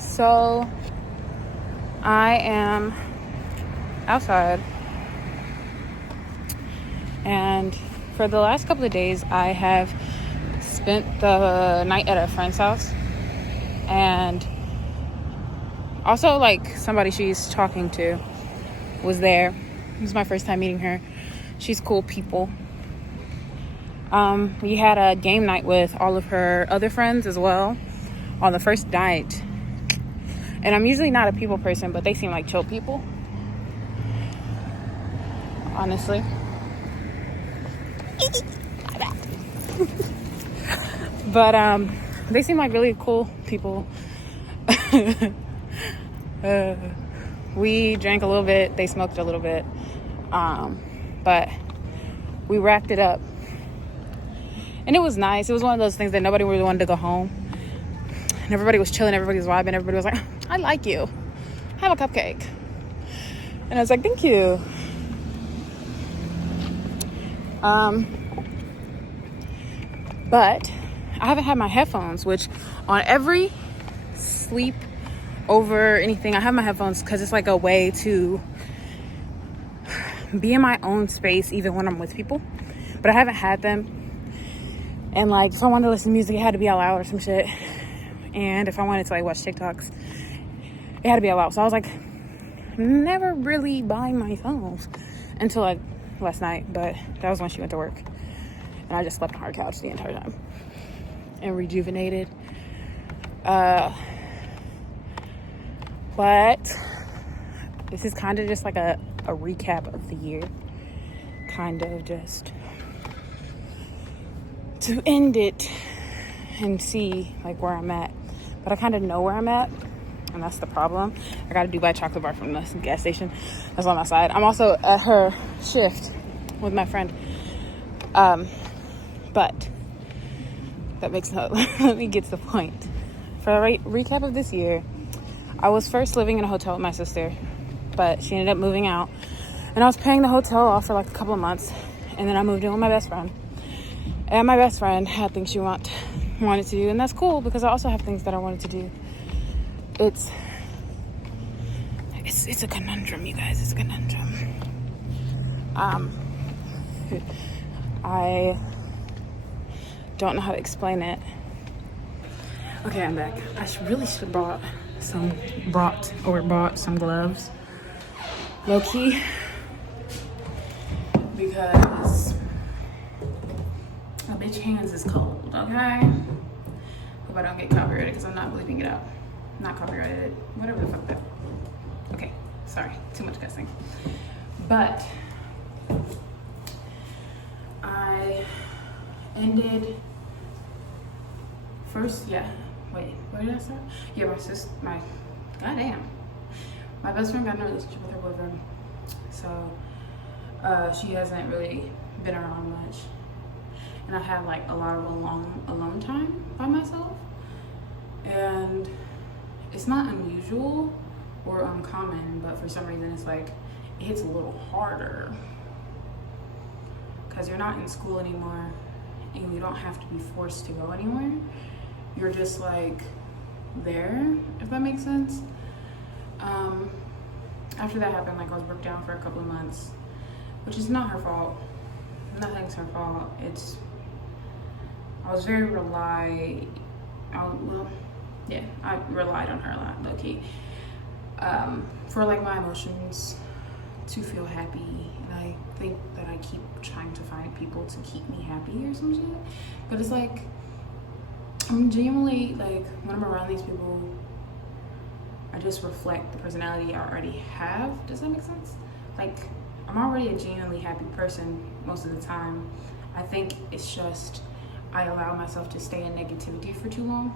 So I am outside, and for the last couple of days I have spent the night at a friend's house, and also like somebody she's talking to was there. It was my first time meeting her. She's cool people. We had a game night with all of her other friends as well on the first night. And I'm usually not a people person, but they seem like chill people, honestly. But they seem like really cool people. We drank a little bit, they smoked a little bit, but we wrapped it up, and it was nice. It was one of those things that nobody really wanted to go home, and everybody was chilling, everybody was vibing, everybody was like, I like you, have a cupcake. And I was like, thank you. But I haven't had my headphones, which on every sleep over anything, I have my headphones because it's like a way to be in my own space even when I'm with people. But I haven't had them, and like if I wanted to listen to music, it had to be out loud or some shit. And if I wanted to like watch TikToks, it had to be out loud. So I was like never really by myself until like last night, but that was when she went to work, and I just slept on her couch the entire time and rejuvenated. But this is kind of just like a recap of the year, kind of just to end it and see like where I'm at. But I kind of know where I'm at, and that's the problem. I got a Dubai chocolate bar from the gas station that's on my side. I'm also at her shift with my friend, but that makes no let me get to the point. For a recap of this year, I was first living in a hotel with my sister, but she ended up moving out, and I was paying the hotel off for like a couple of months, and then I moved in with my best friend. And my best friend had things she wanted to do, and that's cool because I also have things that I wanted to do. It's a conundrum, you guys. It's a conundrum. I don't know how to explain it. Okay, I'm back. I really should have bought some gloves, low key, because my bitch hands is cold. Okay, hope I don't get copyrighted because I'm not bleeping it out. Not copyrighted, whatever the fuck that. Okay, sorry, too much guessing. But I ended first, wait, where did I start? Yeah, goddamn. My best friend got in a relationship with her boyfriend. So she hasn't really been around much. And I have like a lot of alone time by myself. And it's not unusual or uncommon, but for some reason it's like it hits a little harder because you're not in school anymore and you don't have to be forced to go anywhere. You're just like there, if that makes sense. After that happened, like I was broke down for a couple of months, which is not her fault. Nothing's her fault. I was very I relied on her a lot, low key, for like my emotions to feel happy. And I think that I keep trying to find people to keep me happy or some shit. But it's like, I'm genuinely like, when I'm around these people, I just reflect the personality I already have. Does that make sense? Like, I'm already a genuinely happy person most of the time. I think it's just I allow myself to stay in negativity for too long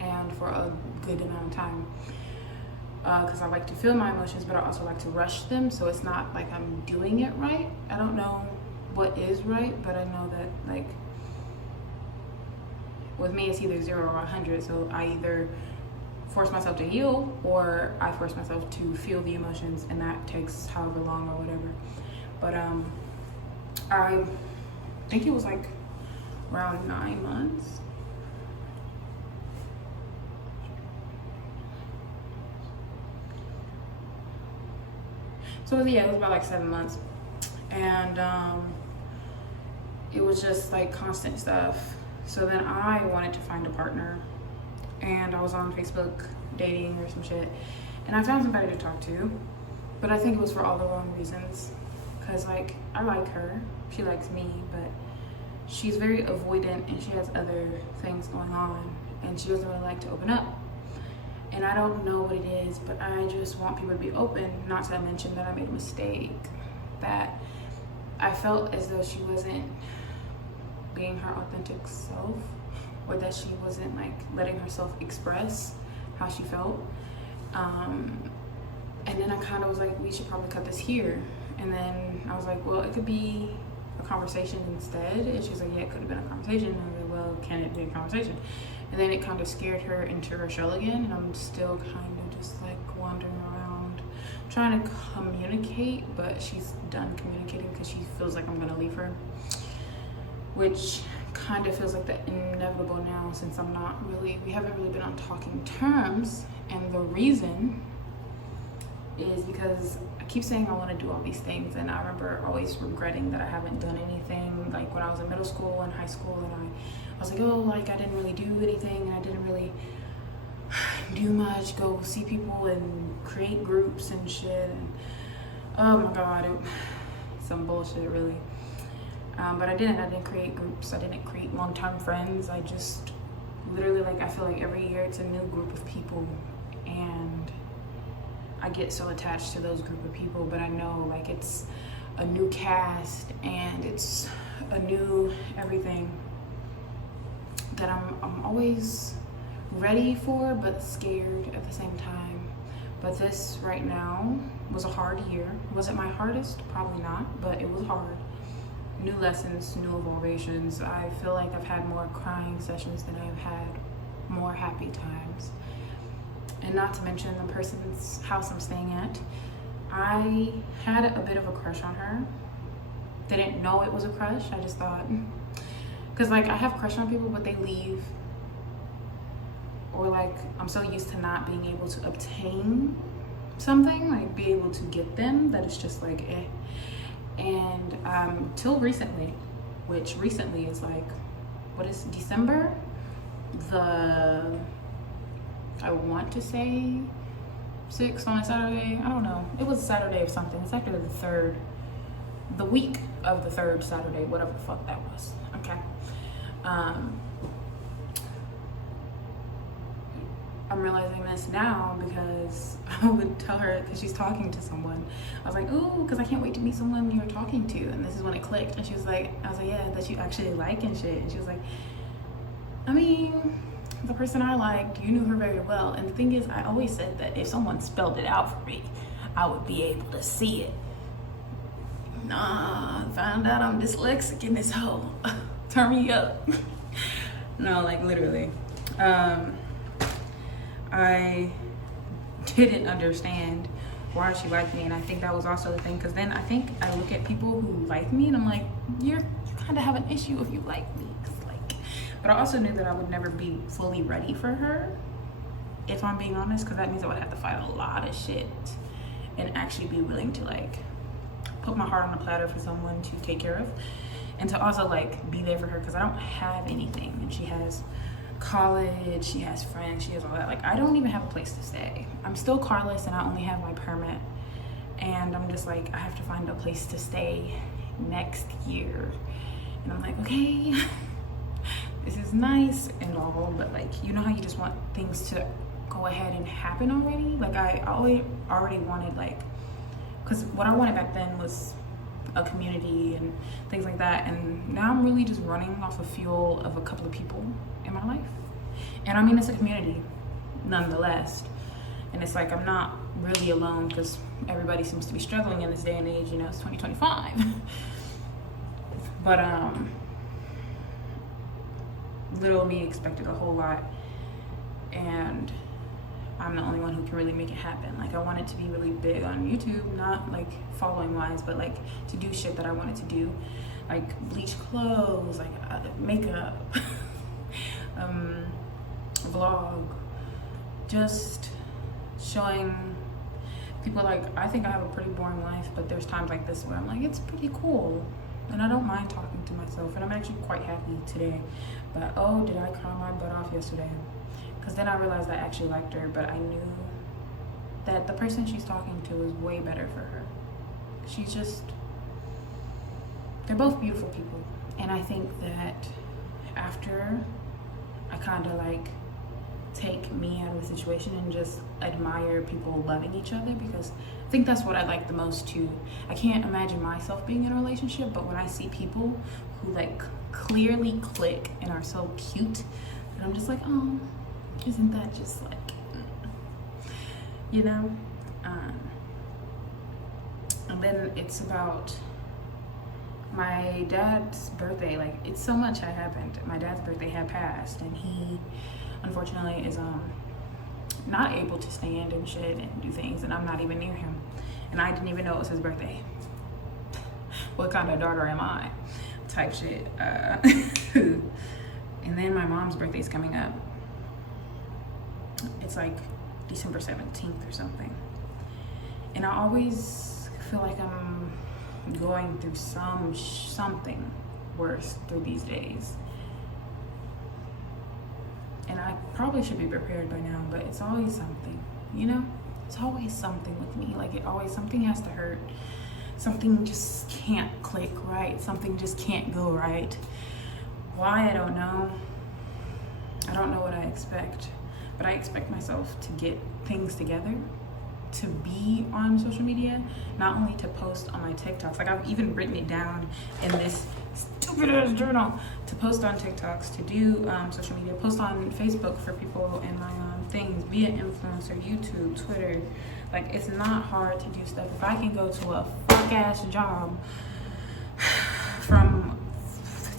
and for a good amount of time, because I like to feel my emotions, but I also like to rush them, so it's not like I'm doing it right. I don't know what is right, but I know that like with me it's either 0 or 100. So I either force myself to heal or I force myself to feel the emotions, and that takes however long or whatever. But I think it was like around 9 months. So yeah, it was about like 7 months. And it was just like constant stuff. So then I wanted to find a partner, and I was on Facebook dating or some shit, and I found somebody to talk to, but I think it was for all the wrong reasons. Because like, I like her, she likes me, but she's very avoidant and she has other things going on, and she doesn't really like to open up. And I don't know what it is, but I just want people to be open. Not to mention that I made a mistake, that I felt as though she wasn't being her authentic self, or that she wasn't like letting herself express how she felt. And then I kind of was like, we should probably cut this here. And then I was like, well, it could be a conversation instead. And she was like, yeah, it could have been a conversation. And I was like, well, can it be a conversation? And then it kind of scared her into her shell again, and I'm still kind of just like wandering around trying to communicate, but she's done communicating because she feels like I'm gonna leave her, which kind of feels like the inevitable now, since we haven't really been on talking terms. And the reason is because I keep saying I want to do all these things, and I remember always regretting that I haven't done anything. Like when I was in middle school and high school, and I was like, oh, like I didn't really do anything, and I didn't really do much, go see people and create groups and shit, and oh my god, some bullshit really. But I didn't create groups, I didn't create long-term friends. I just literally, like, I feel like every year it's a new group of people, and I get so attached to those group of people, but I know like it's a new cast and it's a new everything that I'm always ready for, but scared at the same time. But this right now was a hard year. Was it my hardest? Probably not, but it was hard. New lessons, new evaluations. I feel like I've had more crying sessions than I've had more happy times. And not to mention the person's house I'm staying at. I had a bit of a crush on her. Didn't know it was a crush. I just thought, because like I have a crush on people, but they leave. Or like I'm so used to not being able to obtain something, like be able to get them, that it's just like eh. And till recently, which recently is like, what is December? I want to say 6th on a Saturday. I don't know. It was a Saturday of something. It's actually the week of the 3rd Saturday, whatever the fuck that was. Okay. I'm realizing this now because I would tell her, because she's talking to someone. I was like, ooh, because I can't wait to meet someone you're talking to. And this is when it clicked. And she was like, I was like, yeah, that you actually like and shit. And she was like, I mean, the person I liked, you knew her very well. And the thing is, I always said that if someone spelled it out for me, I would be able to see it. Nah, found out I'm dyslexic in this hole. Turn me up. No, like literally. I didn't understand why she liked me, and I think that was also the thing, because then I think I look at people who like me and I'm like, you kind of have an issue if you like me. But I also knew that I would never be fully ready for her, if I'm being honest, because that means I would have to fight a lot of shit and actually be willing to like put my heart on the platter for someone to take care of, and to also like be there for her, because I don't have anything, and she has college, she has friends, she has all that. Like I don't even have a place to stay. I'm still carless and I only have my permit, and I'm just like, I have to find a place to stay next year. And I'm like, okay, this is nice and all, but like, you know how you just want things to go ahead and happen already? Like I already wanted, like, because what I wanted back then was a community and things like that, and now I'm really just running off of fuel of a couple of people in my life. And I mean, it's a community nonetheless, and it's like I'm not really alone, because everybody seems to be struggling in this day and age, you know, it's 2025. But little me expected a whole lot, and I'm the only one who can really make it happen. Like I wanted to be really big on YouTube, not like following wise, but like to do shit that I wanted to do, like bleach clothes, like makeup, vlog, just showing people like, I think I have a pretty boring life, but there's times like this where I'm like, it's pretty cool. And I don't mind talking to myself, and I'm actually quite happy today. But oh, did I cry my butt off yesterday? Because then I realized I actually liked her, but I knew that the person she's talking to is way better for her. She's just, they're both beautiful people. And I think that after I kind of like take me out of the situation and just admire people loving each other, because I think that's what I like the most too. I can't imagine myself being in a relationship, but when I see people who like clearly click and are so cute, and I'm just like, oh, isn't that just like, you know? And then it's about my dad's birthday. Like, it's so much had happened. My dad's birthday had passed, and he unfortunately is not able to stand and shit and do things, and I'm not even near him, and I didn't even know it was his birthday. What kind of daughter am I? Type shit. And then my mom's birthday is coming up. It's like December 17th or something, and I always feel like I'm going through something worse through these days. And I probably should be prepared by now, but it's always something, you know? It's always something with me. Like, something has to hurt. Something just can't click right. Something just can't go right. Why, I don't know. I don't know what I expect, but I expect myself to get things together, to be on social media, not only to post on my TikToks. Like, I've even written it down in this stupid ass journal, to post on TikToks, to do social media, post on Facebook for people in my things, be an influencer, YouTube, Twitter. Like, it's not hard to do stuff. If I can go to a fuck ass job from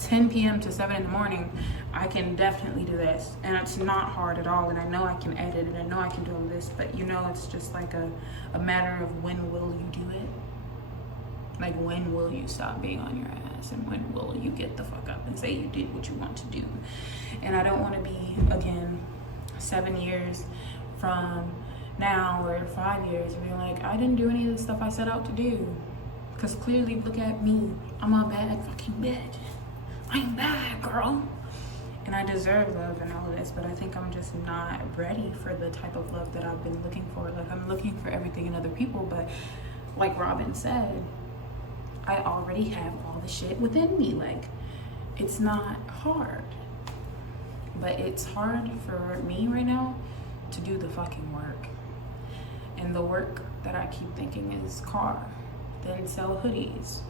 10 p.m. to 7 in the morning, I can definitely do this. And it's not hard at all. And I know I can edit, and I know I can do all this, but you know, it's just like a matter of when will you do it? Like, when will you stop being on your ass, and when will you get the fuck up and say you did what you want to do? And I don't want to be, again, 7 years from now or 5 years and being like, I didn't do any of the stuff I set out to do. Because clearly, look at me. I'm a bad fucking bitch. I'm bad, girl. And I deserve love and all of this, but I think I'm just not ready for the type of love that I've been looking for. Like, I'm looking for everything in other people, but like Robin said, I already have all the shit within me. Like, it's not hard, but it's hard for me right now to do the fucking work. And the work that I keep thinking is car, then sell hoodies,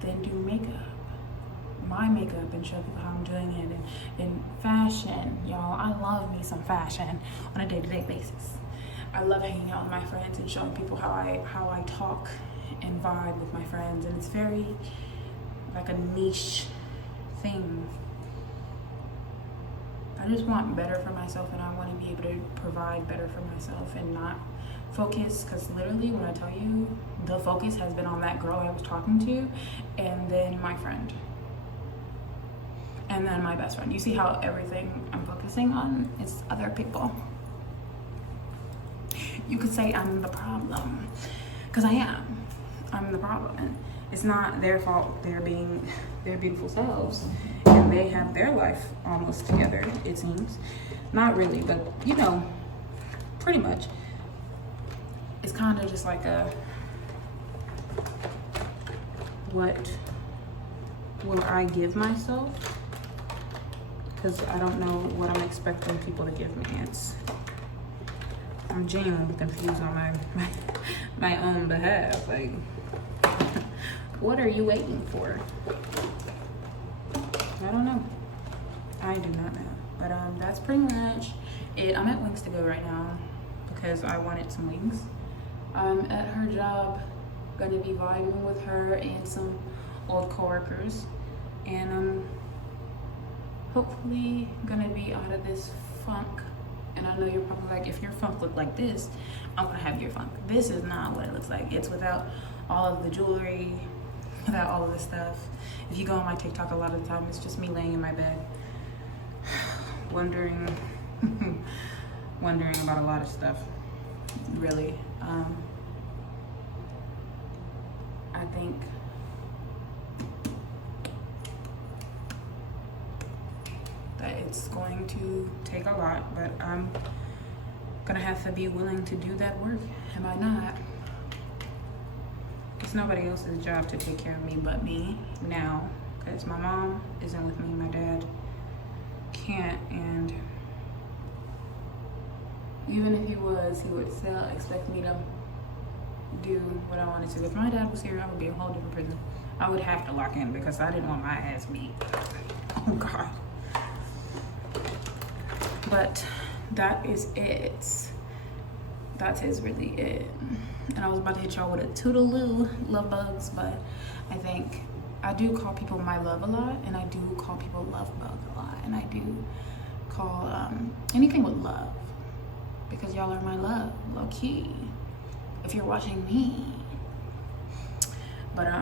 then do makeup, my makeup, and show people how I'm doing it, and fashion, y'all. I love me some fashion on a day-to-day basis. I love hanging out with my friends and showing people how I talk and vibe with my friends, and it's very like a niche thing. I just want better for myself, and I want to be able to provide better for myself and not focus, because literally when I tell you, the focus has been on that girl I was talking to, and then my friend, and then my best friend. You see how everything I'm focusing on is other people. You could say I'm the problem, because I am. I'm the problem, and it's not their fault. They're being their beautiful selves, and they have their life almost together, it seems. Not really, but you know, pretty much. It's kind of just like a, what will I give myself? Because I don't know what I'm expecting people to give me. I'm genuinely confused on my own behalf. Like, what are you waiting for? I don't know. I do not know. But that's pretty much it. I'm at Wings to Go right now because I wanted some wings. I'm at her job, gonna be vibing with her and some old coworkers, and I'm hopefully gonna be out of this funk. And I know you're probably like, if your funk looked like this, I'm gonna have your funk. This is not what it looks like. It's without all of the jewelry, without all of this stuff. If you go on my TikTok, a lot of the time it's just me laying in my bed, wondering about a lot of stuff, really. think that it's going to take a lot, but I'm gonna have to be willing to do that work. Am I not? It's nobody else's job to take care of me but me now, because my mom isn't with me, my dad can't, and even if he was, he would still expect me to do what I wanted to. If my dad was here, I would be a whole different person. I would have to lock in because I didn't want my ass beat. Oh God. But that is it. That is really it. And I was about to hit y'all with a toodaloo, love bugs, but I think I do call people my love a lot, and I do call people love bug a lot, and I do call anything with love, because y'all are my love, low key, if you're watching me. But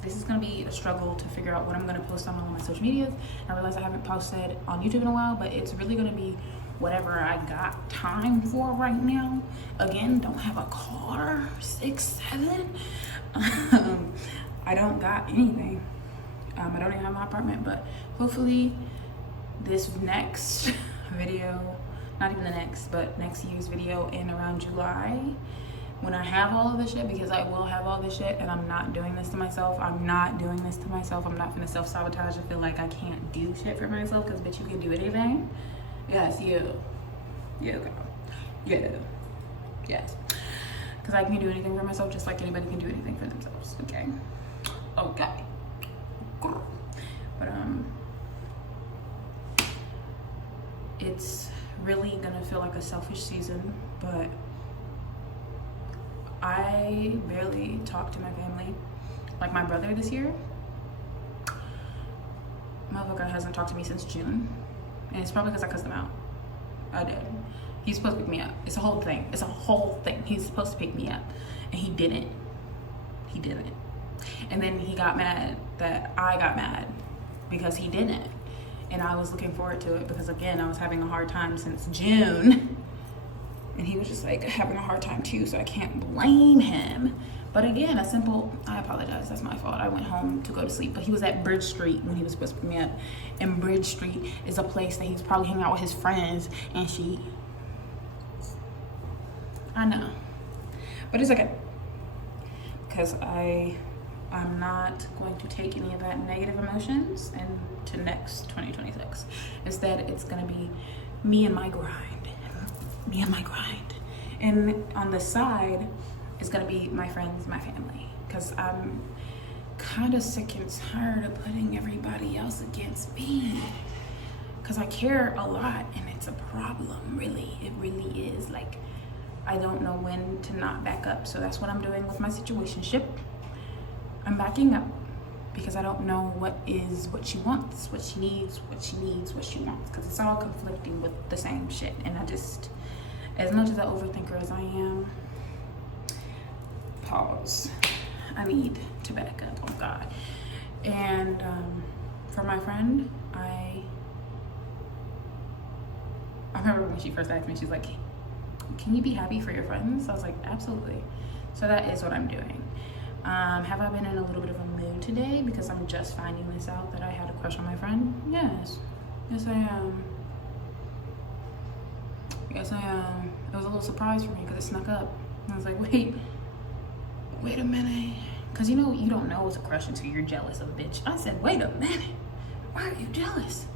this is gonna be a struggle to figure out what I'm gonna post on all my social medias. I realize I haven't posted on YouTube in a while, but it's really gonna be whatever I got time for right now. Again, don't have a car, 6'7". I don't got anything. I don't even have my apartment, but hopefully this next video, not even the next, but next year's video in around July, when I have all of this shit, because I will have all this shit, and I'm not doing this to myself. I'm not doing this to myself. I'm not gonna self-sabotage and feel like I can't do shit for myself, because bitch, you can do anything. Yes, you. You go. Yeah. Yes. Because I can do anything for myself just like anybody can do anything for themselves. Okay. Okay. But it's really gonna feel like a selfish season, but I barely talk to my family. Like my brother this year, motherfucker hasn't talked to me since June. And it's probably because I cussed him out. I did. He's supposed to pick me up. It's a whole thing. It's a whole thing. He's supposed to pick me up. And he didn't. He didn't. And then he got mad that I got mad because he didn't. And I was looking forward to it because, again, I was having a hard time since June. And he was just like having a hard time too, so I can't blame him. But again, a simple, I apologize, that's my fault. I went home to go to sleep, but he was at Bridge Street when he was supposed to pick me up. And Bridge Street is a place that he's probably hanging out with his friends, and I know. But it's okay. Because I'm not going to take any of that negative emotions into next 2026. Instead, it's gonna be me and my grind. Me and my grind. And on the side, it's gonna be my friends, my family, because I'm kind of sick and tired of putting everybody else against me, because I care a lot, and it's a problem. Really, it really is. Like, I don't know when to not back up, so that's what I'm doing with my situationship. I'm backing up because I don't know what she wants, what she needs, what she wants, because it's all conflicting with the same shit. And I just, as much as an overthinker as I am, pause. I need to back up. Oh God. And for my friend, I remember when she first asked me, she's like, can you be happy for your friends? I was like, absolutely. So that is what I'm doing. Have I been in a little bit of a mood today because I'm just finding this out that I had a crush on my friend? Yes. Yes, I am. Yes, I am. It was a little surprise for me because it snuck up. I was like, wait a minute. Because you know, you don't know it's a crush until you're jealous of a bitch. I said, wait a minute. Why are you jealous?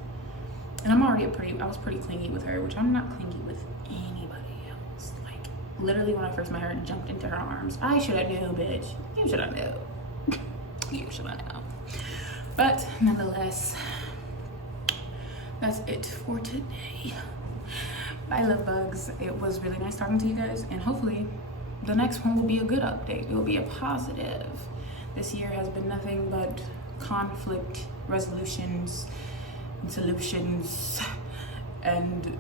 And I was pretty clingy with her, which I'm not clingy with anybody else. Like, literally when I first met her and jumped into her arms, I should have known, bitch. You should have known. You should have known. But nonetheless, that's it for today. Bye, love bugs. It was really nice talking to you guys, and hopefully the next one will be a good update. It will be a positive. This year has been nothing but conflict resolutions and solutions and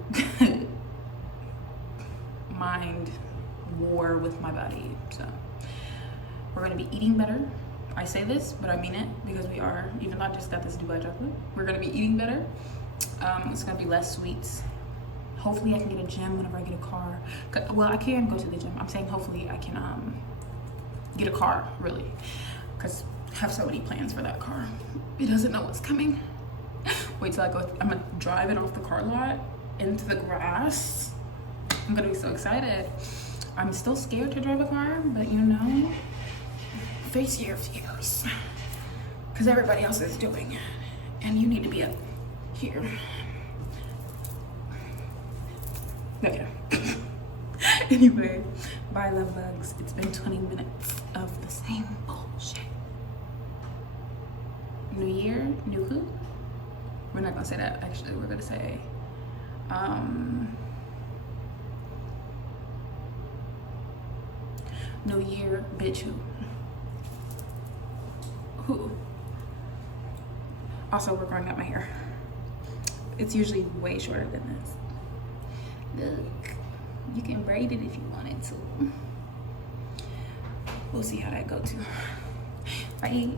mind war with my body. So we're gonna be eating better. I say this, but I mean it, because we are, even though I just got this Dubai chocolate, we're gonna be eating better. It's gonna be less sweets. Hopefully I can get a gym whenever I get a car. Well, I can go to the gym. I'm saying hopefully I can get a car, really. because I have so many plans for that car. It doesn't know what's coming. Wait till I go, I'm gonna drive it off the car lot into the grass. I'm gonna be so excited. I'm still scared to drive a car, but you know, face your fears. Because everybody else is doing it. And you need to be up here. Okay. Anyway, bye love bugs. It's been 20 minutes of the same bullshit. New year, new who? We're not gonna say that actually. We're gonna say new year, bitch who? Who? Also, we're growing out my hair. It's usually way shorter than this. Look, you can braid it if you wanted to. We'll see how that go too. Bye.